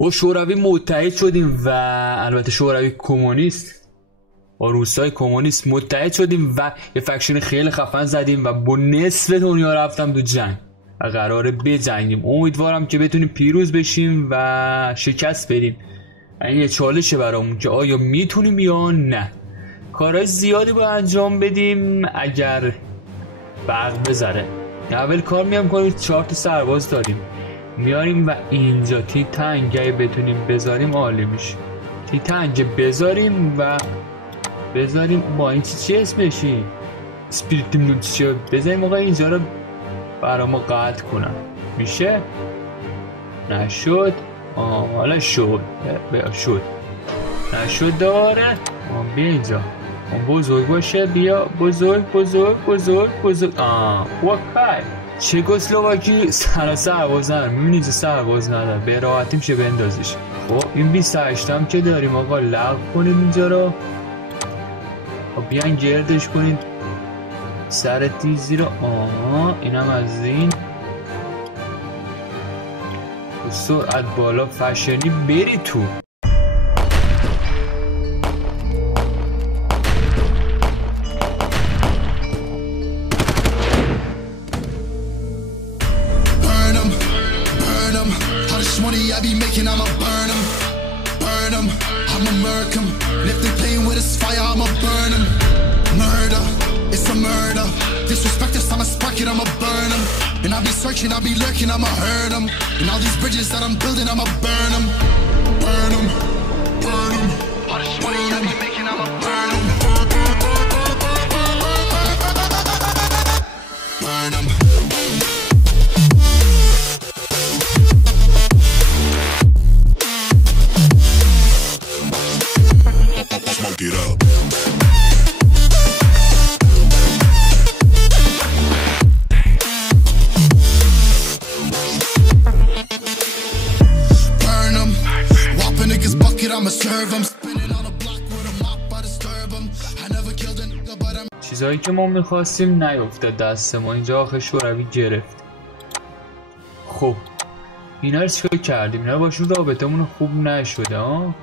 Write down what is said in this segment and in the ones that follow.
با شوروی متحد شدیم و البته شوروی کمونیست با روسای کمونیست متحد شدیم و یه فکشن خیلی خفن زدیم و با نصف دنیا رفتم تو جنگ و قراره بجنگیم. امیدوارم که بتونیم پیروز بشیم و شکست بدیم. این یه چالشه برامون که آیا میتونیم یا نه. کارهای زیادی باید انجام بدیم اگر برق بذاره. اول کار میام کنیم 4 تا سرباز داریم میاریم و اینجا تیتنگ بتونیم بذاریم عالی میشه. تیتنگ بذاریم و بذاریم با این چی اسمشی اسپریت چی بذاریم آقا اینجا رو برا ما قطع کنم. میشه؟ نشد. حالا شد. نشد داره. بیا اینجا بزرگ باشه. بیا بزرگ. وکای چکسلواکی سرباز نداره. میبینی اینجا سرباز نداره به راحتی میشه بندازیش. خب این 28 هم که داریم آقا لغو کنیم اینجا رو. بیان گردش کنید سر تیزی رو. اینم از این سرعت بالا فشنی بری تو. I be making, I'ma burn them, I'ma murk them. And if they playing with this fire, I'ma burn them. Murder, it's a murder. Disrespect us, I'ma spark it, I'ma burn them. And I be searching, I be lurking, I'ma hurt them. And all these bridges that I'm building, I'ma burn them. Burn them, burn them. All this money I be making, I'ma burn them. Burn them. Get up. Burn them. Whop a nigga's bucket, I'ma serve them. Spinning on a block with a mop, I disturb them. I never killed a nigga, but I'm چیزایی که ما میخواستیم نیفتاد دست ما. اینجا آخه شوروی گرفت. خب اینا رو چیکار کردیم؟ اینا باشون رابطمون خوب نشده ها.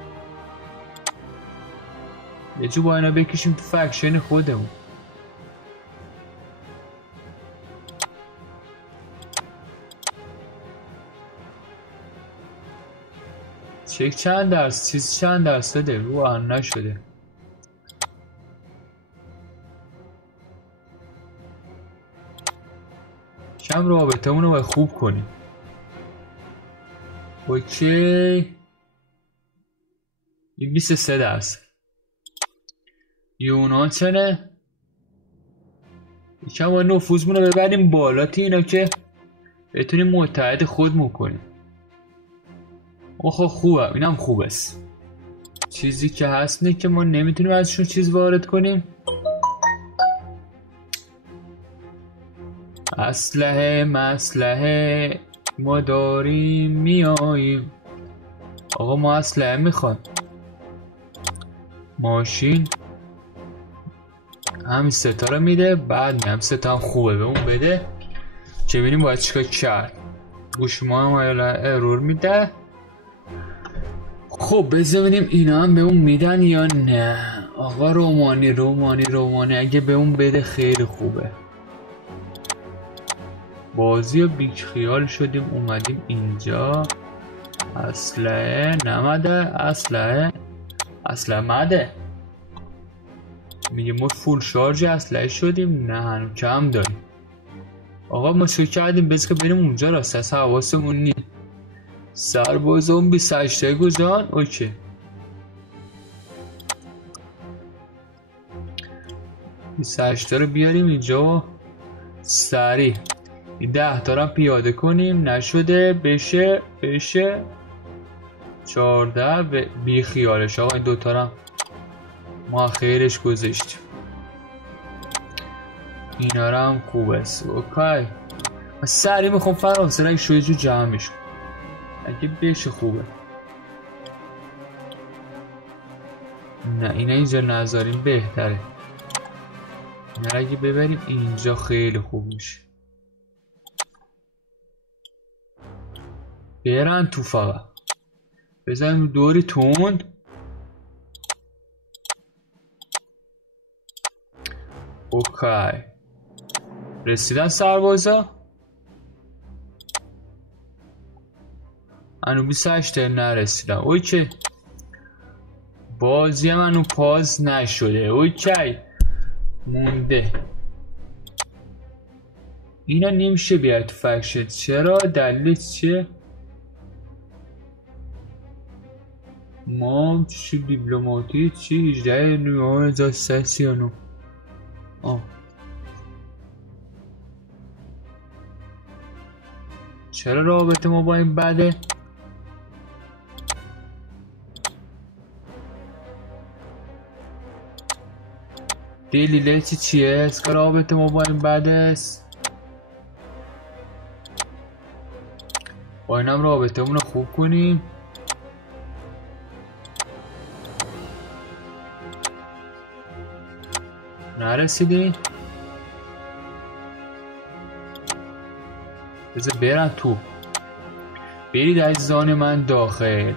یه جو با اینا بکشیم تو فکشن خودمون. چک چند درصد چیز چند درصده رو هم نشده. کم رابطمون رو باید خوب کنیم. اوکی این 23 درصد. یونان چنه؟ یکم باید نفوذمون رو ببریم بالا تا اینا که بتونیم متحد خودمون کنیم. خب خوبه اینم خوب است. چیزی که هست نه که ما نمیتونیم ازشون چیز وارد کنیم. اسلحه ما داریم میاییم. آقا ما اسلحه میخوان. ماشین همین ستا رو میده. بعد هم ستا هم خوبه به اون بده که ببینیم باید چیکار کرد. گوش ما هم ارور میده. خب ببینیم اینا هم به اون میدن یا نه. آقا رومانی اگه به اون بده خیلی خوبه. بازی رو بیک خیال شدیم اومدیم اینجا. اسلحه نمده. اسلحه مده. میگه ما فول شارژ اسلحه شدیم. نه هنوز کم داریم. آقا ما چه کردیم؟ بس که بریم اونجا راست از حواسمون نیم. سربازون 28 گذان. اوکی 28 رو بیاریم اینجا سریع. این 10 تا رو پیاده کنیم. نشده بشه 14 بی خیالش. آقا این دوتا رو ما خیرش گذاشتیم. اینا رو هم خوب است. اوکی من سریع میخوام فرانسه رو شوی جو جمعش کنم اگه بشه خوبه. نه اینا اینجا نذاریم بهتره. اینا رو اگه ببریم اینجا خیلی خوب میشه. برن تو فقط بزنیم دوری تون. اوکی رسیدن سربازا. هنو 28 نرسیدن. اوکی بازی هم هنو پاز نشده. اوکی مونده. اینا نمیشه بیاد تو فکشن. چرا؟ دلیل چیه؟ ما چی دیپلماتی چی 18 نوامبر 1339. چرا رابطه ما با این بده؟ دلیل چیه؟ اسکا رابطه ما با این بده است؟ با اینم رابطه مون رو خوب کنیم. نرسیدی؟ بذار برن تو. برید عزیزان من داخل.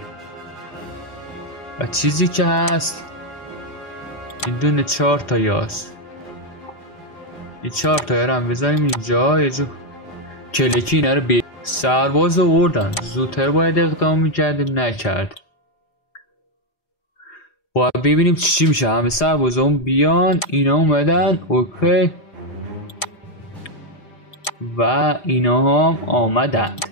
و چیزی که هست این دونه 4 تا یاست. این 4 تا هم بذاریم اینجا. یه جو کلکی اینا رو برید. سرباز آوردن. زودتر باید اقدام میکردیم نکرد. باید ببینیم چی میشه. همه سرباز هم بیان. اینا اومدن. اوکی و اینا هم آمدند.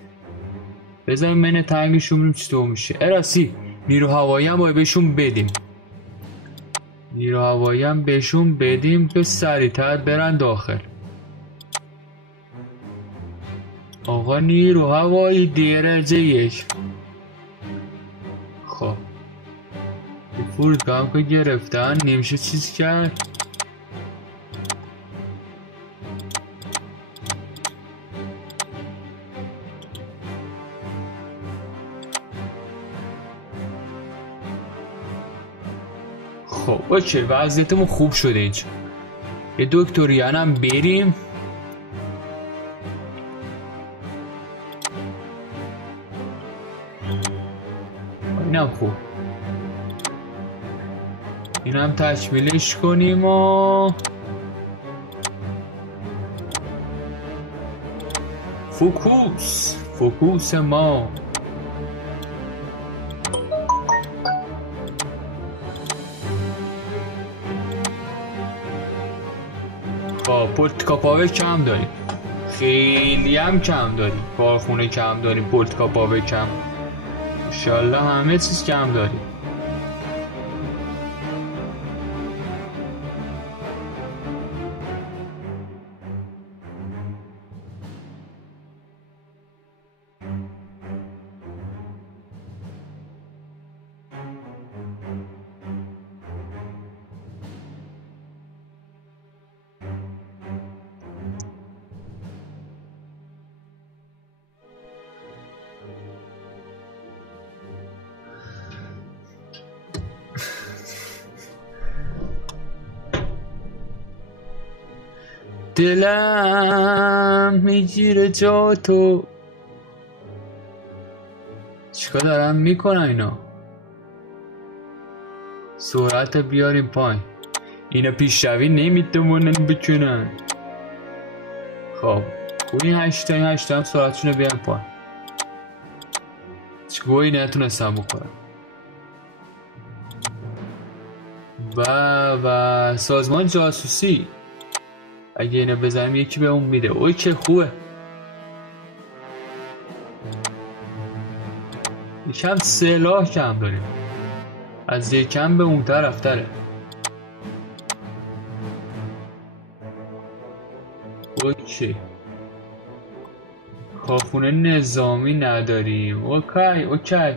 بذاریم من تنگشون ببینیم چطور میشه. اراسی نیرو هوایی هم باید بهشون بدیم. نیرو هوایی هم بهشون بدیم که سریعتر برن داخل. آقا نیرو هوایی درجه 1. خب فرودگاه هم که گرفتن نمیشه چیز کرد. خب اوکی وضعیتمون خوب شده اینجا. یه دکتریان هم بریم. اینم خوب. اینم تکمیلش کنیم و فوکوس ما. پولتیکا پاور کم داریم. خیلی هم کم داریم. کارخونه کم داریم. پولتیکا پاور کم. انشالله همه چیز کم داریم. دلم میگیره جا تو. چیکار دارن میکنن اینا؟ سرعت بیاریم پایین. اینا پیشروی نمیتونن بکنن. خب این 8 هم سرعتشون رو بیاریم پایین. چگویی نتونستم بکنم. و سازمان جاسوسی اگه اینو بزنیم یکی به اون میده. اوکی خوبه. یکم سلاح کم داریم. از یکم به اون طرف تره. اوکی کارخونه نظامی نداریم. اوکی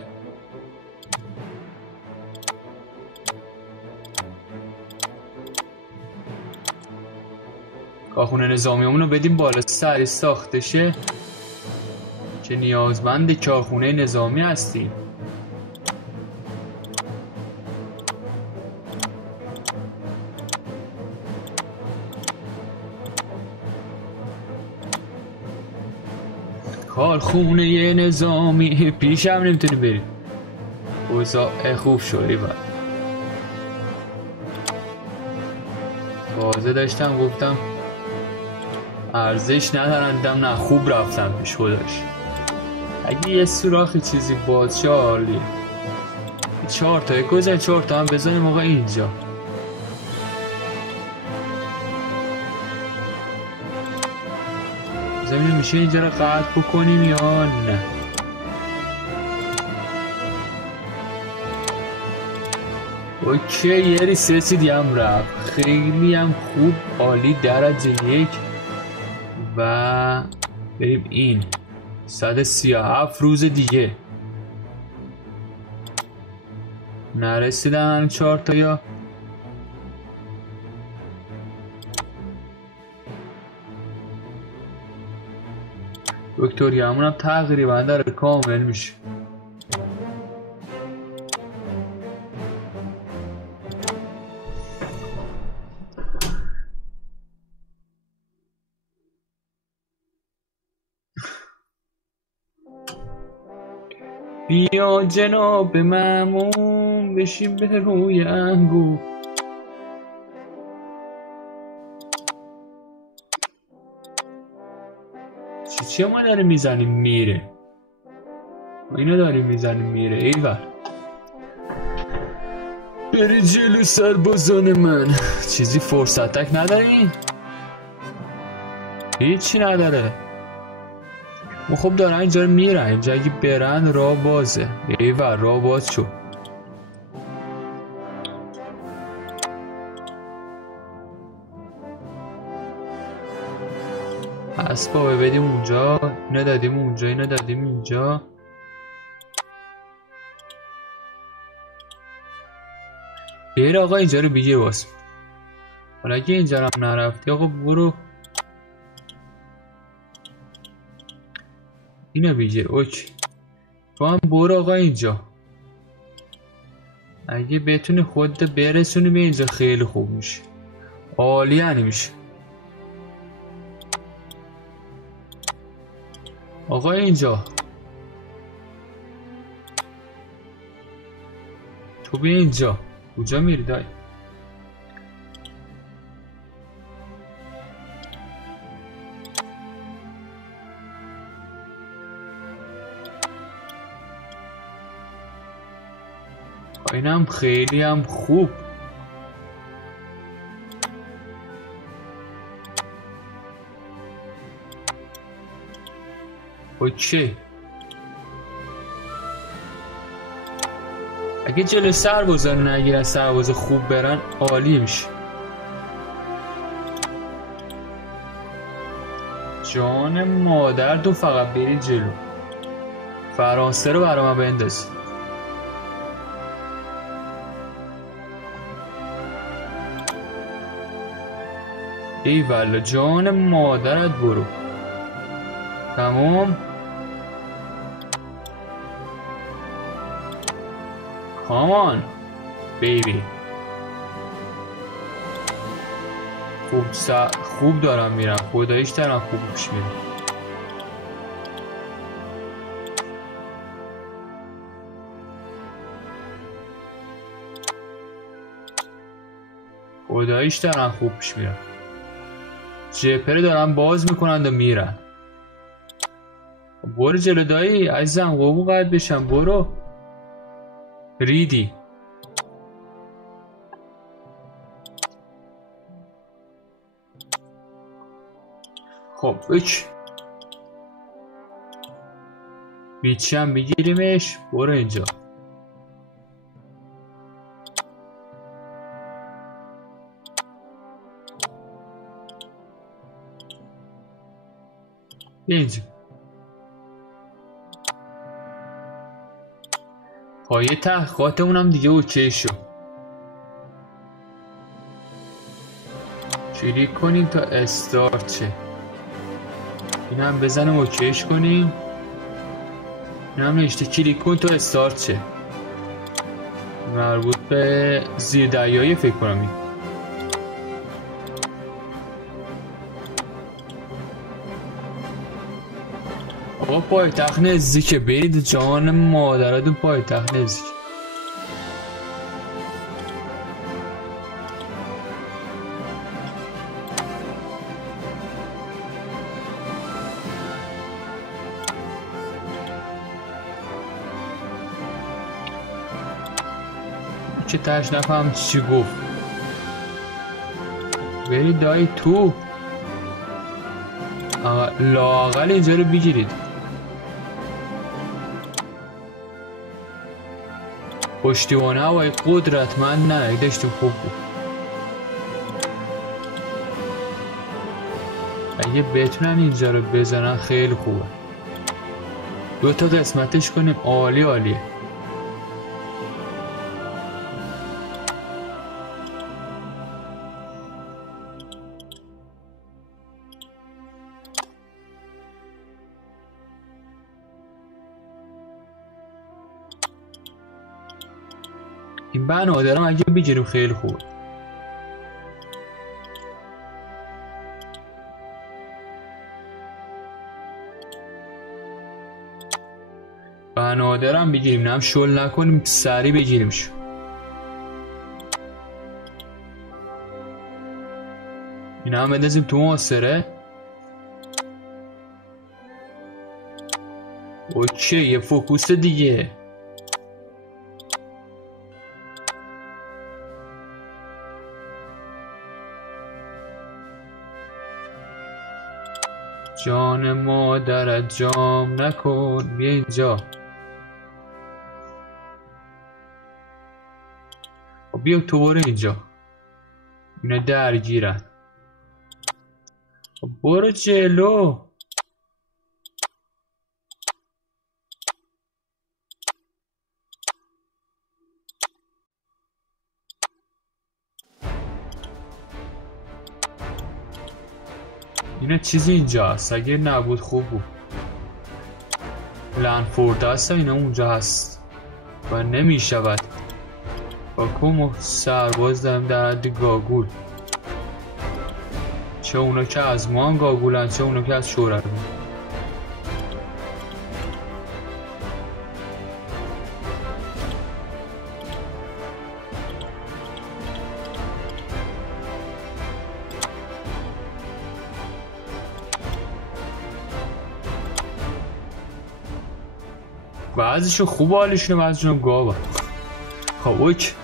کارخونه نظامیمون رو بدیم بالا سری ساخته شه که نیازمند کارخونه نظامی هستیم. کارخونه نظامی پیش هم نمیتونیم بریم. اوضاع خوب شدی بعد بازه داشتم گفتم ارزش ندارندم، نه خوب رفتم پیش خودش. اگه یه سوراخی چیزی باز چه عالیه. 4 تا گذار 4 تا هم بزنیم آقا اینجا. بزنیم میشه اینجا رو قطع بکنیم یا نه. اوکی یه ریسیتی دیگه هم رفت، خیلی هم خوب عالی درجه 1 و بریم این 137 روز دیگه نرسیدن 4 تا یا ویکتوریا همون هم تقریبا داره کامل میشه. بیا جناب مامون بشین به روی انگور. چی ما داریم میزنیم میره، ما اینو داریم میزنیم میره. ایول بری جلو سربازان من. چیزی فرصتک نداری؟ هیچی نداره. خب دارن اینجا رو میرن، اینجا اگه برن راه بازه. ایول راه باز شد. اسبا بدیم اونجا، اینو دادیم اونجا، اینو دادیم اینجا. بیر آقا اینجا رو بگیر واسه. حالا اگه اینجا رو هم نرفتی آقا برو اینو بگیر. اوکی تو هم برو آقا اینجا. اگه بتونی خودت برسونی به اینجا خیلی خوب میشه، عالی یعنی میشه. آقا اینجا تو بیا اینجا. کجا میری دایی؟ اینم خیلی هم خوب. اوکی اگه جلو سربازا نگیرن، سرباز خوب برن عالی میشه. جان مادر تو فقط بری جلو. فرانسه رو برای من بنداز. ای والا جان مادرت برو. تمام کامان بیبی. خوب دارم میرم، خداییش دارم خوب پیش میرم. خداییش دارم خوب پیش میرم. جپره دارم باز میکنند و میرن. برو جلو دایی عزیزم، قومو قد بشم. برو ریدی. خب بیچی هم بگیریمش. برو اینجا. اینجا پایه تحقیقاتمون هم دیگه اوکی شد. کلیک کنیم تا استارت شه. این هم بزنیم اوکیش کنیم. این هم نوشته کلیک کن تا استارت شه. مربوط به زیردریایی فکر کنم. آقا پایتخت نزدیکه، برید جان مادرتون پایتخت نزدیک. که تش نفهم چی گفت. برید دایی تو. لااقل اینجا رو بگیرید. پشتیبان هوای قدرتمند نه داشتیم. خوب بود. اگه بتونن اینجا رو بزنن خیلی خوبه. 2 تا قسمتش کنیم. عالی عالیه. این بنادرم اگه بگیریم خیلی خوبه. بنادرم بگیریم، نه هم شل نکنیم، سریع بگیریمشو. این هم بندازیم تو محاصره. اوکی یه فوکوس دیگه. جان مادرت جام نکن. بیا اینجا. بیا تو برو اینجا. اینا درگیرن. برو جلو. اینا چیزی اینجا هست. اگه نبود خوب بود. لنفورد هست اینا اونجا هست و نمی شود. با کم سرباز داریم در حد گاگول. چه اونا که از ما هم گاگولن، چه اونا که از شورا. بعضیشون خوب حالشونه، بعضیشون گاوه. خب اوک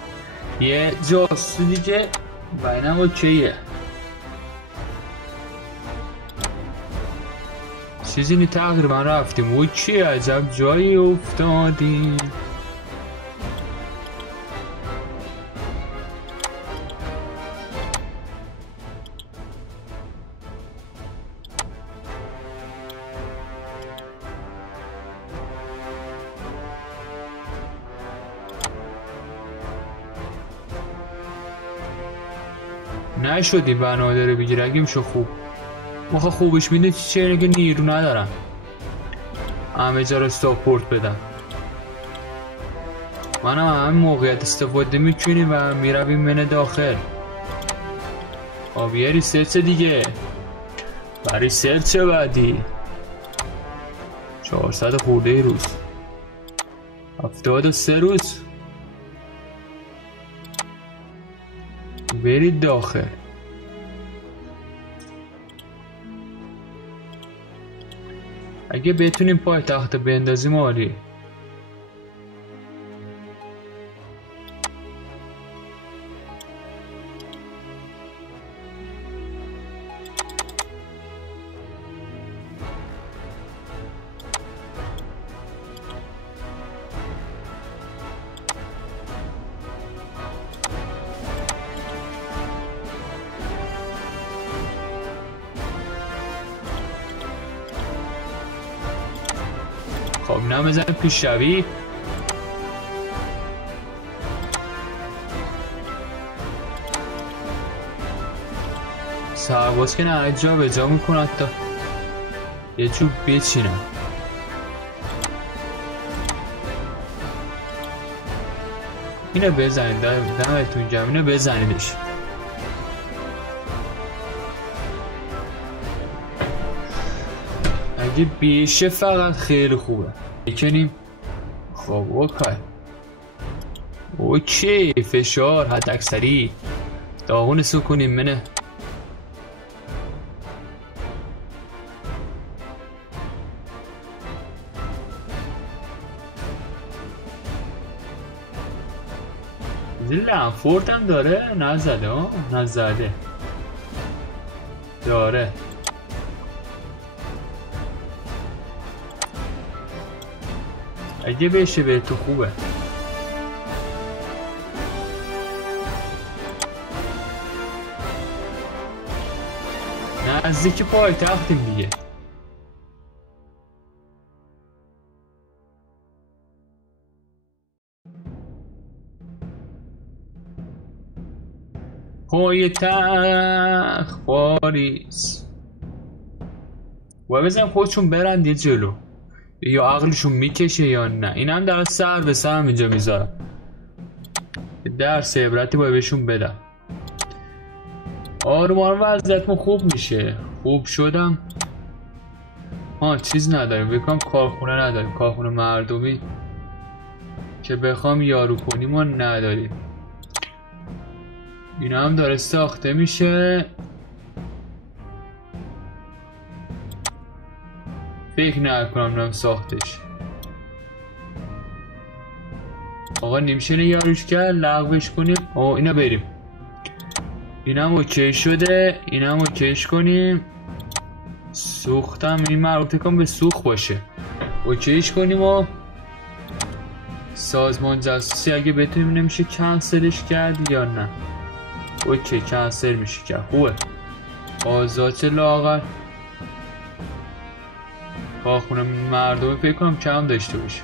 یه جاسو دیگه و اینم اوکیه. چیزی نی تقریبا رفتیم. اوکی عجب جایی افتادیم. نشدیم بنادره بگیر. اگه میشه خوب مخواه خوبش میده چه که نیرو ندارم همه جا رو ساپورت بدم. منم همین موقعیت استفاده میکنیم و میرویم من داخل. خب یه ریسرچ دیگه. و ریسرچ بعدی 400 خورده روز 73 روز. برید داخل. اگه بتونیم پای تخت بندازیم عالی. خب اینم بزنیم پیشروی. سرباز که نه جا به جا میکنن تا یه چوب بچینم. اینو بزنید دمتون گرم. اینو بزنیدش. اگه بیشه فقط خیلی خوبه بکنیم. خب اوکی فشار حد اکثری داغون سو کنیم. منه لنفورد هم داره؟ نزده ها؟ نزده داره. اگه بشه به تو خوبه. نزدیک پایتختیم دیگه. پایتخت پاریس. و بزن خودشون برن دیگه جلو، یا عقلشون میکشه یا نه. این هم در سر به سر اینجا میذارم، درس عبرتی باید بهشون بدم. آروم آروم وضعیتمون خوب میشه. خوب شدم. چیز نداریم بکنم، کارخونه نداریم، کارخونه مردمی که بخوام یارو کنیم و نداریم. این هم داره ساخته میشه. فکر نکنم نم ساختش. آقا نمیشه یاروش کرد، لغوش کنیم. اینا بریم. اینم اوکی شده. اینم اوکیش کنیم. سوختم این مربوط کن به سوخت باشه. اوکیش کنیم و سازمان جاسوسی اگه بتونیم نمیشه کنسلش کرد یا نه. اوکی کنسل میشه کرد. خوبه. آزاد لاغر. کارخونه مردمی فکر کنم کم داشته باشه.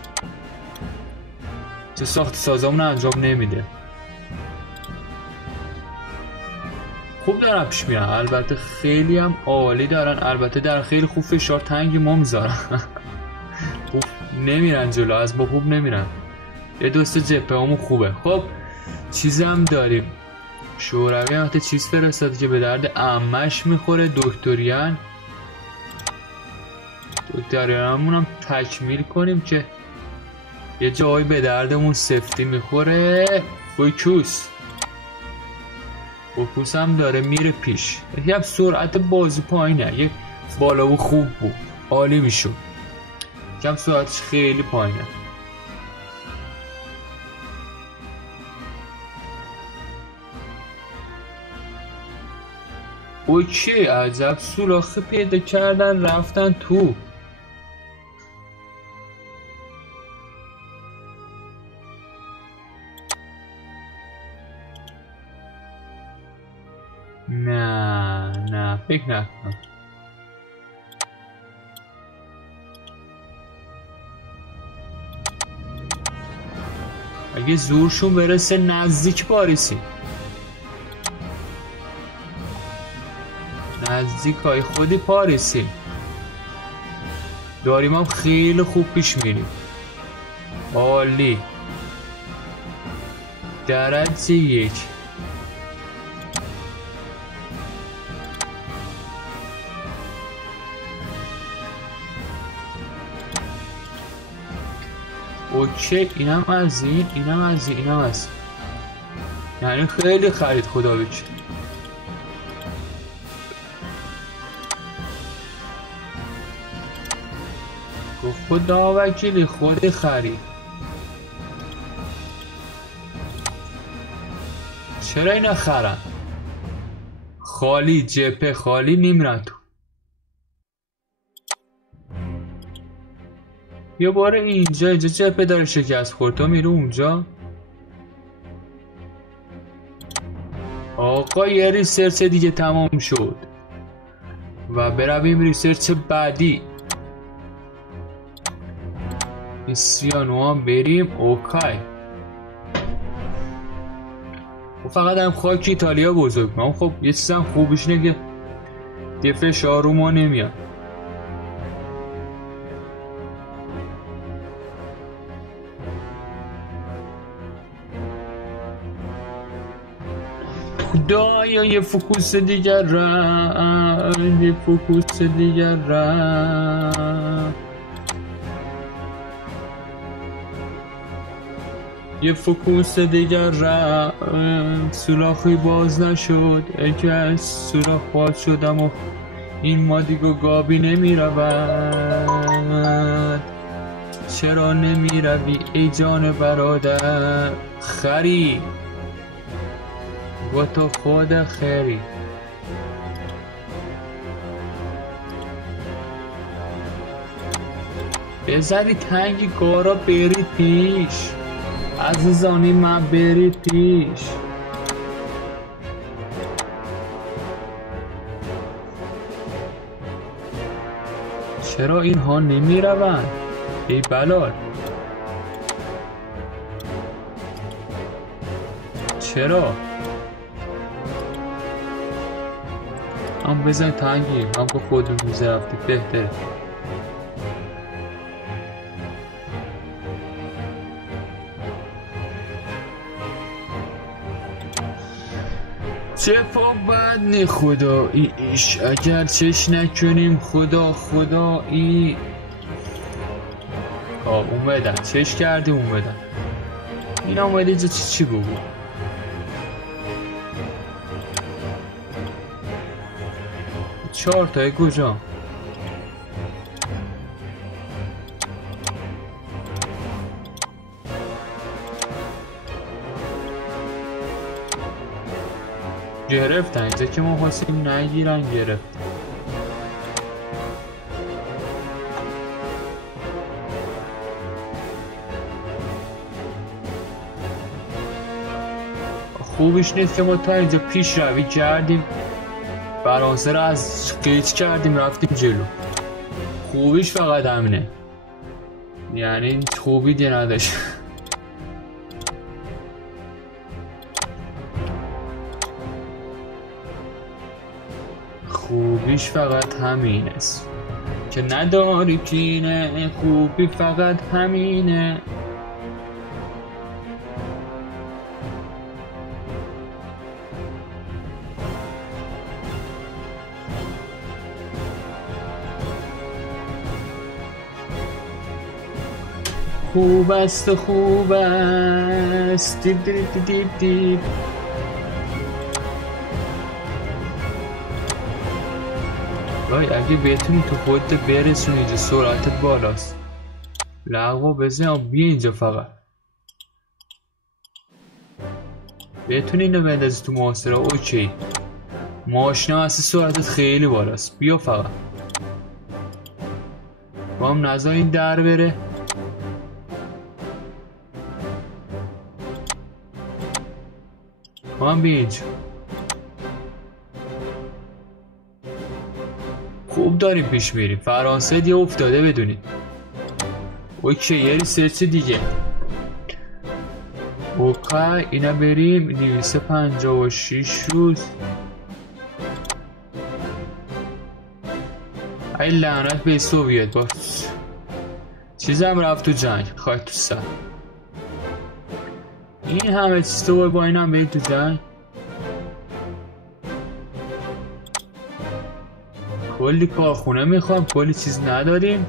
چه ساخت سازمون انجام نمیده. خوب دارن پیش میرن. البته خیلی هم عالی دارن. البته در خیلی خوب فشار تنگی ما میذارن. خوب نمیرن جلو، از ما خوب نمیرن. یه دوست جپه همون خوبه. خب چیز هم داریم. شوروی وقتی چیز فرستاده که به درد عمش میخوره. دکتریان همون هم تکمیل کنیم که یه جایی به دردمون سفتی میخوره. فوکوس هم داره میره پیش. یه سرعت بازی پایینه. یه بالا و خوب بود عالی میشود. کم سرعتش خیلی پایینه. اوکی عجب سوراخی پیدا کردن رفتن تو. نه فکر نکنم. اگه زورشون برسه نزدیک پاریسی، نزدیک های خودی پاریسی داریم. هم خیلی خوب پیش میریم. عالی. درجه 1. اوکی اینم از این، اینم از این، اینم از این. یعنی خیلی خرید خدا بکن. خدا وکیلی خود خرید. چرا اینا خرن؟ خالی جپه خالی نمیرن تو. یه بار اینجا جپه داره شکست خورد. تو میره اونجا. آقا یه ریسرچ دیگه تمام شد و برویم ریسرچ بعدی. سیانو هم بریم. اوکی. و فقط هم خاک ایتالیا بزرگ من. خب یه چیز هم خوبش اینه که فشار رو ما نمیاد. خدایا یه فوکوس دیگر رفت، یه فوکوس دیگر رفت، یه فوکوس دیگر رفت، سوراخی باز نشد. اگه از سوراخ باز شدم و این مادیگو گابی نمی رود. چرا نمی روی ای جان برادر؟ خری با تو خود خیری. بذاری تنگی کارا برید پیش عزیزانی، من برید پیش. چرا اینها نمی روند؟ ای بلال چرا؟ هم بزن تنگی، هم که خودمون روزه رفتی بهتره. چه پا بدنی خداییش، اگر چش نکنیم خدایی. اومدن چش کردیم اومدن. این اومده اینجا چی بگو؟ چهار تای کجا؟ گرفتن اینجا که ما خواستیم نگیرن گرفت. خوبیش نیست که ما تا اینجا پیش روی کردیم، فرانسه را از قیچ کردیم رفتیم جلو. خوبیش فقط همینه، یعنی خوبی دیگه نداشت. خوبیش فقط همین است که نداری کینه، خوبی فقط همینه. خوب است خوب است دیب دیب دیب دیب. وای اگه بتونی تو خودت برسونی اینجا، سرعتت بالاست. لغو بزن بیا اینجا، فقط بتونی اینو بندازی تو محاصره اوکی. ماشینا هستی سرعتت خیلی بالاست، بیا فقط با هم نذار این در بره. با هم بیا اینجا. خوب داریم پیش میریم. فرانسه دیگه افتاده بدونید. اوکی یه ریسرچ دیگه. اوکی اینا بریم 256 روز. ای لعنت به سوویت، با چیزم رفت تو جنگ. خواهی تو سر این همه چیز تو با این هم برید تو جنگ. کلی کارخونه میخوام، کلی چیز نداریم،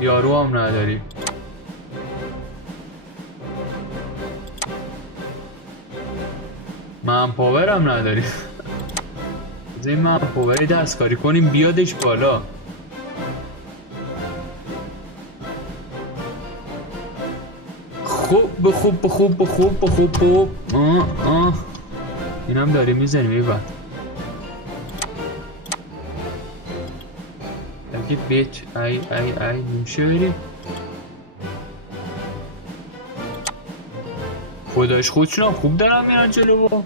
یارو هم نداریم. منپاور هم نداریم. از این منپاوری دستکاری کنیم بیادش بالا. خوب خوب خوب خوب خوب خوب. این هم داریم میزنیم ای بند. اگه بیچ ای نمیشه بریم. خدایش خودشون خوب دارن میرن جلو با.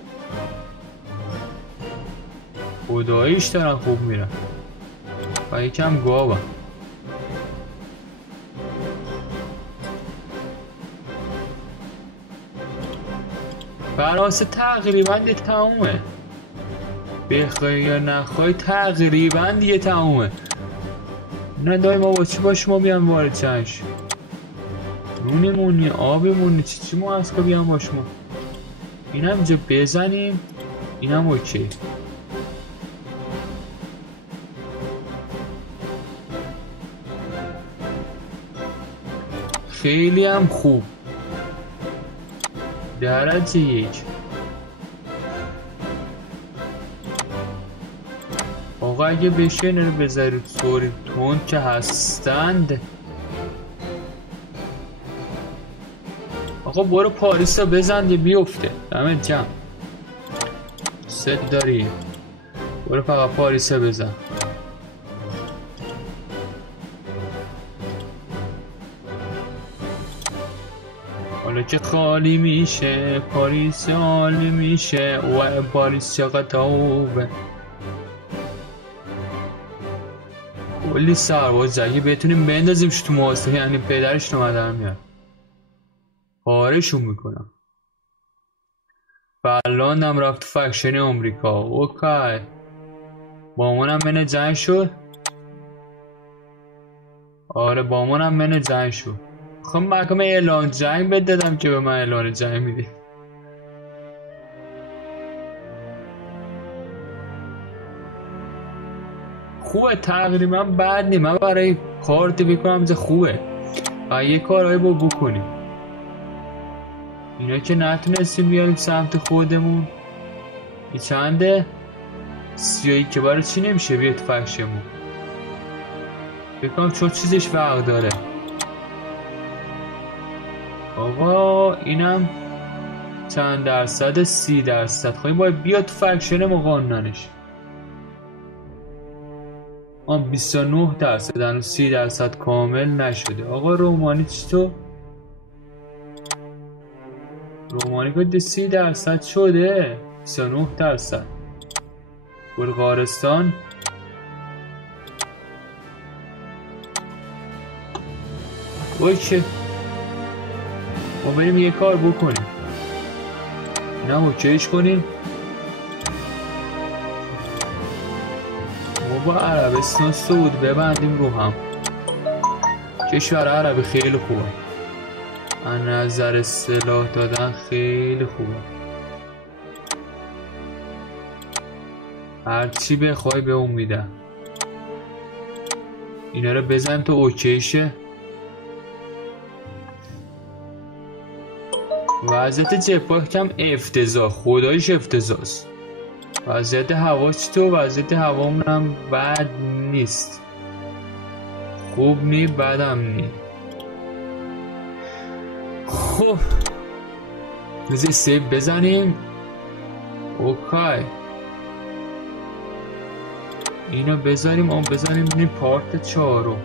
خداییش دارن خوب میرن و یکم گاوه. فرانسه تقریبا دیگه تمومه، بخوای یا نخوای تقریبا دیگه تمومه. نه دای ما با چی باش ما بیان وارد چنش نونیمونی آبیمونی چی ما از که بیان باش ما. این هم اینجا بزنیم، این هم اوکی. خیلی هم خوب. درجه 1. آقا اگه بشه اینه رو بذارید سوری تند که هستند. آقا برو پاریس رو بزن یه بیفته دمت جمع. دوست داری؟ برو فقط پاریسه بزن. حالا که خالی میشه پاریس عالی میشه و پاریس چقدر خوبه. کلی سرباز اگه بتونیم بندازیمش تو محاصره یعنی پدرش رو مدرم میاد پارهشون میکنم. فلاندم رفت تو فکشن امریکا. اوکی بامونم من جنگ شد. آره بامونم من جنگ شد. خب محکم اعلان جنگ بدادم که به من اعلان جنگ میدی. خوبه تقریبا بد نیم. من برای کارت بکنم زه خوبه و یه کارهایی با بکنیم. اینا که نتونستیم بیاریم سمت خودمون. این چنده؟ 31 که برای چی نمیشه بیاد فکشمون؟ بکنم چون چیزش وقت داره. آقا اینم چند درصد؟ 30%. خواهیم باید بیاد فکشن مقاننش. 29% هنوز 30% کامل نشده. آقا رومانی چطور؟ رومانی باید 30% شده. 29%. بلغارستان اوکی ما بریم یه کار بکنیم. نه اوکیش کنیم. ما با عربستان سعود ببندیم رو هم. کشور عربی خیلی خوبه از نظر سلاح دادن خیلی خوبه. هرچی بخوای به اون میدن. اینا رو بزن تو اوکیشه. وضعیت جپاک کم افتضاح خدایش افتضاحست. وضعیت هوا چطور؟ وضعیت هوامون هم بد نیست. خوب نی بدم نی. خب بذار سیب بزنیم. اوکی اینو بذاریم. اون بزنیم این پارت 4.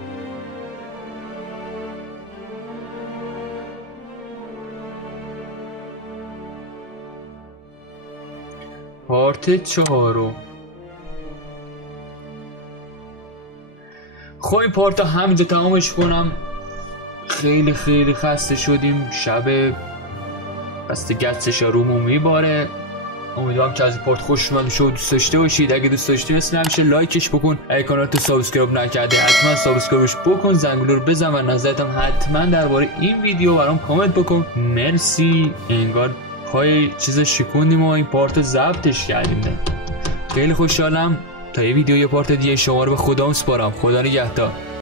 پارت 4. خب این پارت همینجا تمامش کنم. خیلی خیلی خسته شدیم. شب خسته گچش رومو میباره. امیدوارم که از این پارت خوش اومد و دوست داشته باشید. اگه دوست داشتی مثل همیشه لایکش بکن. اگه کانالت سابسکرایب نکرده حتما سابسکرایبش بکن. زنگوله رو بزن و نظرتم حتما درباره این ویدیو برام کامنت بکن. مرسی. انگار پای چیز شکوندیم و این پارت ضبطش کردیم. خیلی خوشحالم. تا یه ویدیو یه پارت دیگه شما رو به خدا میسپارم. خدا نگهدار.